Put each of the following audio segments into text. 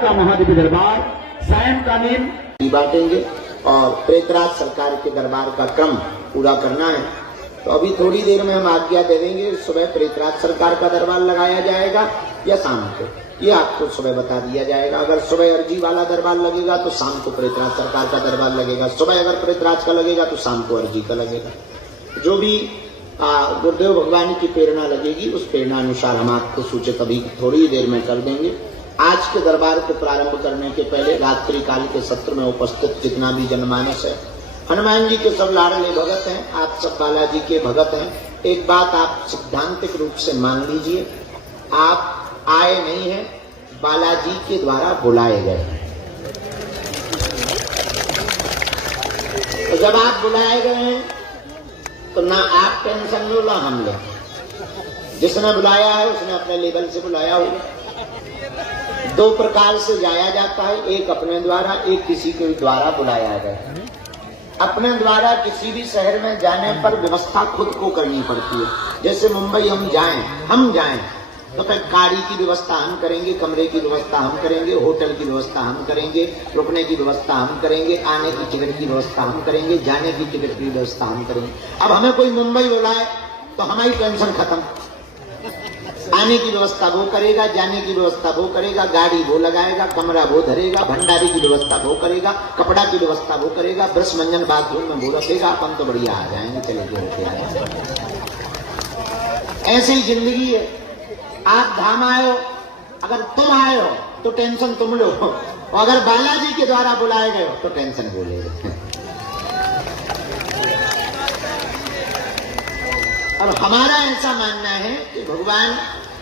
का महादिव्य दरबार सायंकालीन बांटेंगे और प्रेतराज सरकार के दरबार का क्रम पूरा करना है। तो अभी थोड़ी देर में हम आज्ञा दे देंगे, सुबह प्रेतराज सरकार का दरबार लगाया जाएगा या शाम को, ये आपको सुबह बता दिया जाएगा। अगर सुबह अर्जी वाला दरबार लगेगा तो शाम को प्रेतराज सरकार का दरबार लगेगा, सुबह अगर प्रेतराज का लगेगा तो शाम को अर्जी का लगेगा। जो भी गुरुदेव भगवान की प्रेरणा लगेगी उस प्रेरणा अनुसार हम आपको सूचित अभी थोड़ी देर में कर देंगे। आज के दरबार को प्रारंभ करने के पहले रात्रि काल के सत्र में उपस्थित जितना भी जनमानस है, हनुमान जी के सब लाडले भगत हैं, आप सब बालाजी के भगत हैं। एक बात आप सिद्धांतिक रूप से मान लीजिए, आप आए नहीं हैं, बालाजी के द्वारा बुलाए गए हैं। तो जब आप बुलाए गए हैं तो ना आप टेंशन लो ना हम ले, जिसने बुलाया है उसने अपने लेवल से बुलाया होगा। दो प्रकार से जाया जाता है, एक अपने द्वारा, एक किसी के द्वारा बुलाया गया। अपने द्वारा किसी भी शहर में जाने पर व्यवस्था खुद को करनी पड़ती है। जैसे मुंबई हम जाएं तो फिर गाड़ी की व्यवस्था हम करेंगे, कमरे की व्यवस्था हम करेंगे, होटल की व्यवस्था हम करेंगे, रुकने की व्यवस्था हम करेंगे, आने की टिकट की व्यवस्था हम करेंगे, जाने की टिकट की व्यवस्था हम करेंगे। अब हमें कोई मुंबई बुलाए तो हमारी टेंशन खत्म। आने की व्यवस्था वो करेगा, जाने की व्यवस्था वो करेगा, गाड़ी वो लगाएगा, कमरा वो धरेगा, भंडारी की व्यवस्था वो करेगा, कपड़ा की व्यवस्था वो करेगा, ब्रश मंजन बाथरूम में वो रखेगा, अपन तो बढ़िया आ जाएंगे, चले गए। ऐसी ही जिंदगी है। आप धाम आए हो, अगर तुम आए हो तो टेंशन तुम लो, और अगर बालाजी के द्वारा बुलाए गए हो तो टेंशन बोलेगा। और हमारा ऐसा मानना है कि भगवान,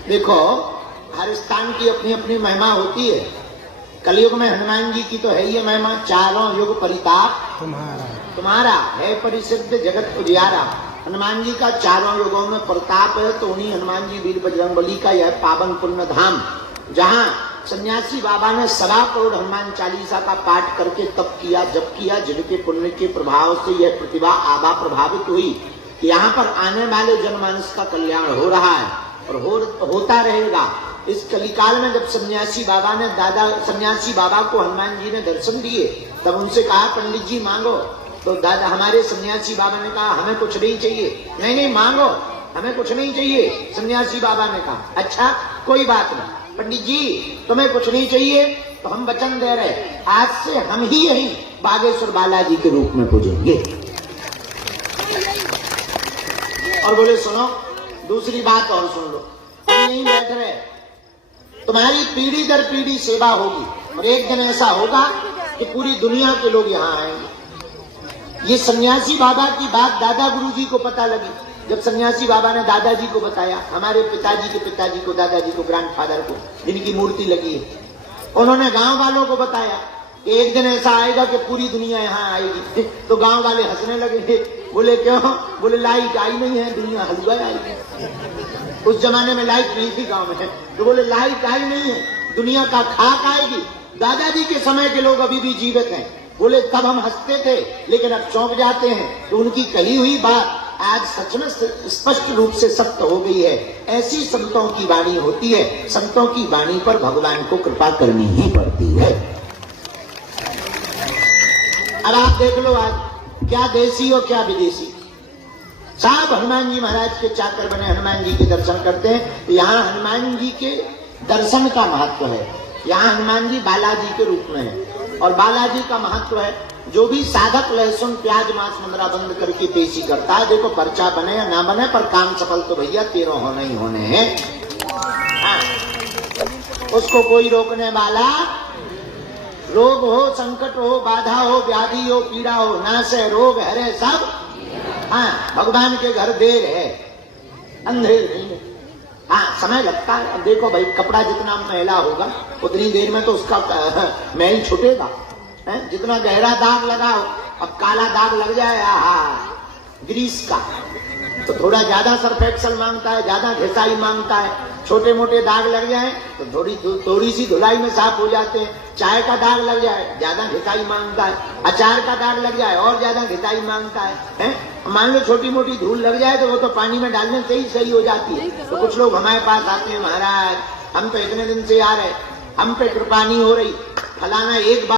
देखो हर स्थान की अपनी अपनी महिमा होती है। कलयुग में हनुमान जी की तो है ये महिमा, चारों युग परिताप तुम्हारा है परिसिद्ध जगत उजियारा। हनुमान जी का चारों युगों में प्रताप है, तो उन्हीं हनुमान जी वीर बजरंगबली का यह पावन पुण्य धाम, जहाँ सन्यासी बाबा ने 1.25 करोड़ हनुमान चालीसा का पाठ करके तप किया, जप किया, जिनके पुण्य के प्रभाव से यह प्रतिभा आभा प्रभावित हुई। यहाँ पर आने वाले जनमानस का कल्याण हो रहा है और होता रहेगा। इस कलिकाल में जब सन्यासी बाबा को हनुमान जी ने दर्शन दिए, तब उनसे कहा पंडित जी मांगो, तो दादा हमारे सन्यासी बाबा ने कहा हमें कुछ नहीं चाहिए। नहीं मांगो, हमें कुछ नहीं चाहिए। सन्यासी बाबा ने कहा अच्छा कोई बात नहीं पंडित जी, तुम्हें कुछ नहीं चाहिए तो हम वचन दे रहे, आज से हम ही यही बागेश्वर बालाजी के रूप में पूजेंगे। और बोले सुनो दूसरी बात और सुन लो, हम यहीं बैठ रहे, तुम्हारी पीढ़ी दर पीढ़ी सेवा होगी और एक दिन ऐसा होगा कि पूरी दुनिया के लोग यहाँ आएंगे। ये सन्यासी बाबा की बात दादा गुरुजी को पता लगी। जब सन्यासी बाबा ने दादाजी को बताया, हमारे पिताजी के पिताजी को, दादाजी को, ग्रैंडफादर को, जिनकी मूर्ति लगी है, उन्होंने गांव वालों को बताया कि एक दिन ऐसा आएगा कि पूरी दुनिया यहाँ आएगी। तो गांव वाले हंसने लगे, बोले क्यों? बोले लाइट आई नहीं है, दुनिया हलवा आएगी। उस जमाने में लाइट नहीं थी गांव में, तो बोले लाइट आई नहीं है, दुनिया का खाक आएगी। दादाजी के समय के लोग अभी भी जीवित हैं। बोले तब हम हंसते थे लेकिन अब चौंक जाते हैं। तो उनकी कही हुई बात आज सच में स्पष्ट रूप से सत्य हो गई है। ऐसी संतों की वाणी होती है, संतों की वाणी पर भगवान को कृपा करनी ही पड़ती है। अब आप देख लो आज क्या देसी और क्या विदेशी, साहब हनुमान जी महाराज के चाकर बने, हनुमान जी के दर्शन करते हैं। यहाँ हनुमान जी के दर्शन का महत्व है। यहाँ हनुमान जी बालाजी के रूप में है और बालाजी का महत्व है। जो भी साधक लहसुन प्याज मांस मंदरा बंद करके पेशी करता है, देखो पर्चा बने या ना बने पर काम सफल तो भैया 13 होने ही होने हैं। उसको कोई रोकने वाला, रोग हो, संकट हो, बाधा हो, व्याधि हो, पीड़ा हो, नासे रोग हरे सब। हाँ, भगवान के घर देर है, अंधेर नहीं है। हाँ, समय लगता है। अब देखो भाई, कपड़ा जितना मैला होगा उतनी देर में तो उसका मैल छूटेगा। जितना गहरा दाग लगाओ, अब काला दाग लग जाए ग्रीस का, तो थोड़ा ज्यादा सर्फ एक्सल मांगता है, ज्यादा घिसाई मांगता है। छोटे मोटे दाग लग जाए तो थोड़ी सी धुलाई में साफ हो जाते हैं। चाय का दाग लग जाए ज्यादा घिसाई मांगता है, अचार का दाग लग जाए और ज्यादा घिसाई मांगता है। मान लो छोटी मोटी धूल लग जाए तो वो तो पानी में डालने से ही सही हो जाती है। तो कुछ लोग हमारे पास आते हैं, महाराज हम तो इतने दिन से आ रहे, हम पे कृपा नहीं हो रही, फलाना एक बार